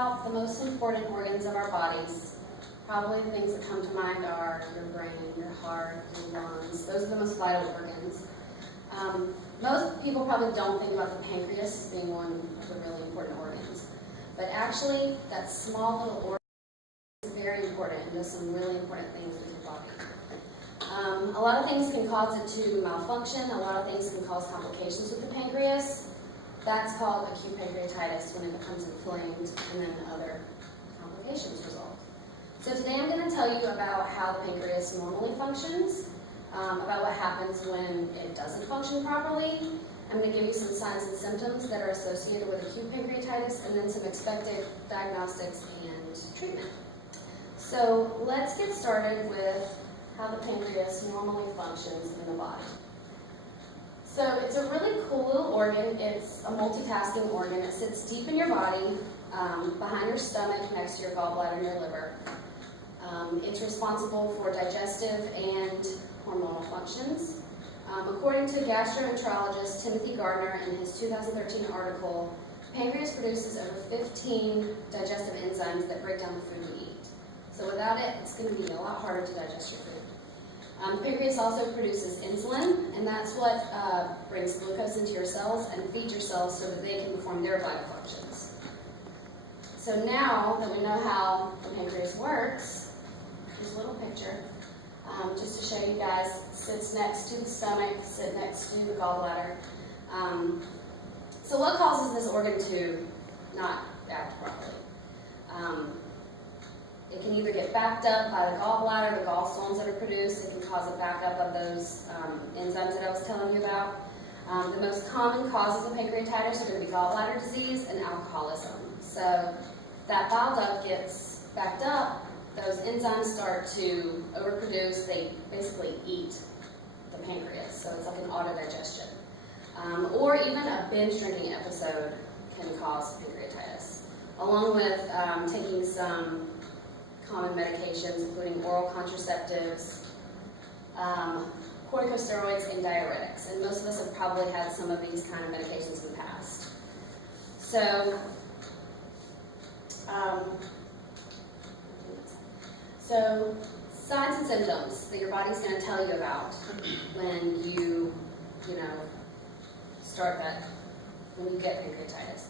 about the most important organs of our bodies, probably the things that come to mind are your brain, your heart, your lungs. Those are the most vital organs. Most people probably don't think about the pancreas as being one of the really important organs. But actually, that small little organ is very important and does some really important things with your body. A lot of things can cause it to malfunction. A lot of things can cause complications with the pancreas. That's called acute pancreatitis when it becomes inflamed and then other complications result. So today I'm going to tell you about how the pancreas normally functions, about what happens when it doesn't function properly. I'm going to give you some signs and symptoms that are associated with acute pancreatitis and then some expected diagnostics and treatment. So let's get started with how the pancreas normally functions in the body. So it's a really cool little organ. It's a multitasking organ. It sits deep in your body, behind your stomach, next to your gallbladder and your liver. It's responsible for digestive and hormonal functions. According to gastroenterologist Timothy Gardner in his 2013 article, the pancreas produces over 15 digestive enzymes that break down the food we eat. So without it, it's going to be a lot harder to digest your food. The pancreas also produces insulin, and that's what brings glucose into your cells and feeds your cells so that they can perform their vital functions. So now that we know how the pancreas works, here's a little picture, just to show you guys. It sits next to the stomach, sits next to the gallbladder. So what causes this organ to not act properly? It can either get backed up by the gallbladder, the gallstones that are produced. It can cause a backup of those enzymes that I was telling you about. The most common causes of pancreatitis are going to be gallbladder disease and alcoholism. So if that bile duct gets backed up, those enzymes start to overproduce. They basically eat the pancreas, so it's like an autodigestion. Or even a binge drinking episode can cause pancreatitis, along with taking some common medications, including oral contraceptives, corticosteroids, and diuretics. And most of us have probably had some of these kind of medications in the past. So signs and symptoms that your body's going to tell you about when you when you get pancreatitis.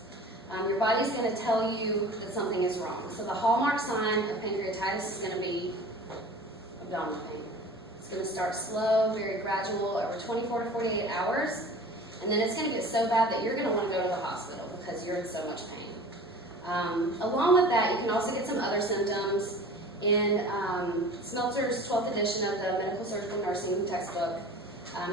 Your body's going to tell you that something is wrong. So the hallmark sign of pancreatitis is going to be abdominal pain. It's going to start slow, very gradual, over 24 to 48 hours, and then it's going to get so bad that you're going to want to go to the hospital because you're in so much pain. Along with that, you can also get some other symptoms. In Smeltzer's 12th edition of the Medical Surgical Nursing textbook,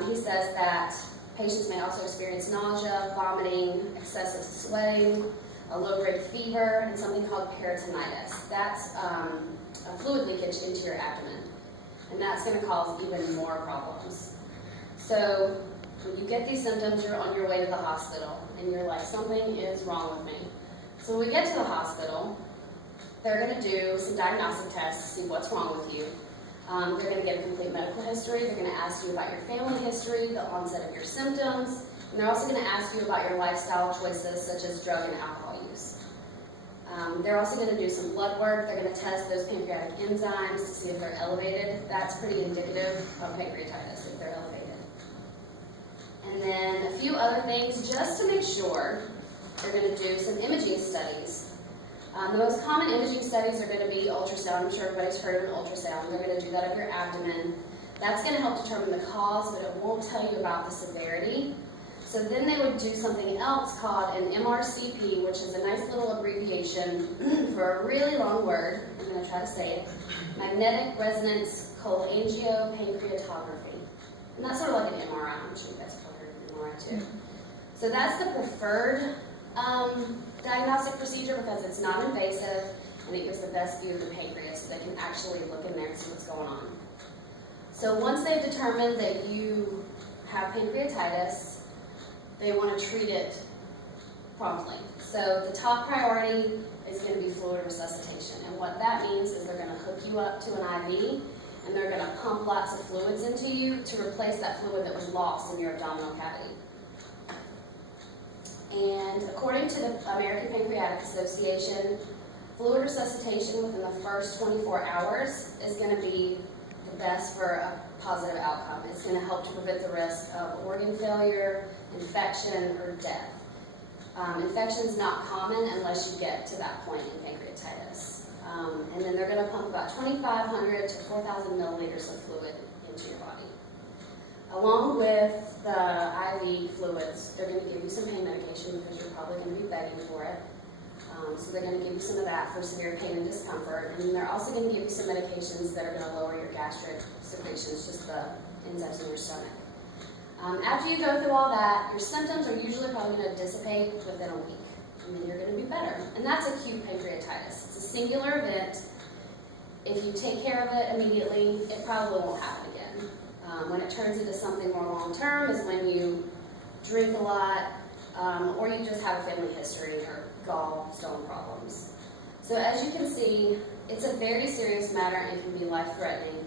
he says that patients may also experience nausea, vomiting, excessive sweating, a low-grade fever, and something called peritonitis. That's a fluid leakage into your abdomen, and that's going to cause even more problems. So when you get these symptoms, you're on your way to the hospital, and you're like, something is wrong with me. So when we get to the hospital, they're going to do some diagnostic tests to see what's wrong with you. They're going to get a complete medical history. They're going to ask you about your family history, the onset of your symptoms, and they're also going to ask you about your lifestyle choices, such as drug and alcohol use. They're also going to do some blood work. They're going to test those pancreatic enzymes to see if they're elevated. That's pretty indicative of pancreatitis, if they're elevated. And then a few other things, just to make sure, they're going to do some imaging studies. The most common imaging studies are going to be ultrasound. I'm sure everybody's heard of an ultrasound. They're going to do that of your abdomen. That's going to help determine the cause, but it won't tell you about the severity. So then they would do something else called an MRCP, which is a nice little abbreviation for a really long word. I'm going to try to say it. Magnetic resonance cholangiopancreatography. And that's sort of like an MRI. I'm sure you guys have heard of an MRI too. So that's the preferred diagnostic procedure because it's not invasive and it gives the best view of the pancreas so they can actually look in there and see what's going on. So once they've determined that you have pancreatitis, they want to treat it promptly. So the top priority is going to be fluid resuscitation. And what that means is they're going to hook you up to an IV and they're going to pump lots of fluids into you to replace that fluid that was lost in your abdominal cavity. And according to the American Pancreatic Association, Fluid resuscitation within the first 24 hours is going to be the best for a positive outcome. It's going to help to prevent the risk of organ failure, infection, or death. Infection is not common unless you get to that point in pancreatitis. And then they're going to pump about 2,500 to 4,000 milliliters of fluid into your body. Along with the IV fluids, they're going to give you some pain medication because you're probably going to be begging for it. So they're going to give you some of that for severe pain and discomfort. And then they're also going to give you some medications that are going to lower your gastric secretions, just the enzymes in your stomach. After you go through all that, your symptoms are usually probably going to dissipate within a week. And then you're going to be better. And that's acute pancreatitis. It's a singular event. If you take care of it immediately, it probably won't happen again. When it turns into something more long-term is when you drink a lot, or you just have a family history or gallstone problems. So as you can see, it's a very serious matter and can be life-threatening.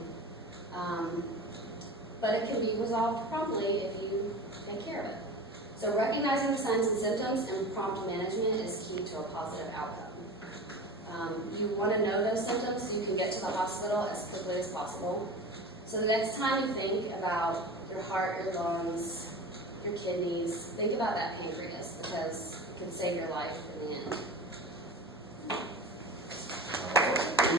But it can be resolved promptly if you take care of it. So recognizing the signs and symptoms and prompt management is key to a positive outcome. You want to know those symptoms so you can get to the hospital as quickly as possible. So the next time you think about your heart, your lungs, your kidneys, think about that pancreas because it can save your life in the end.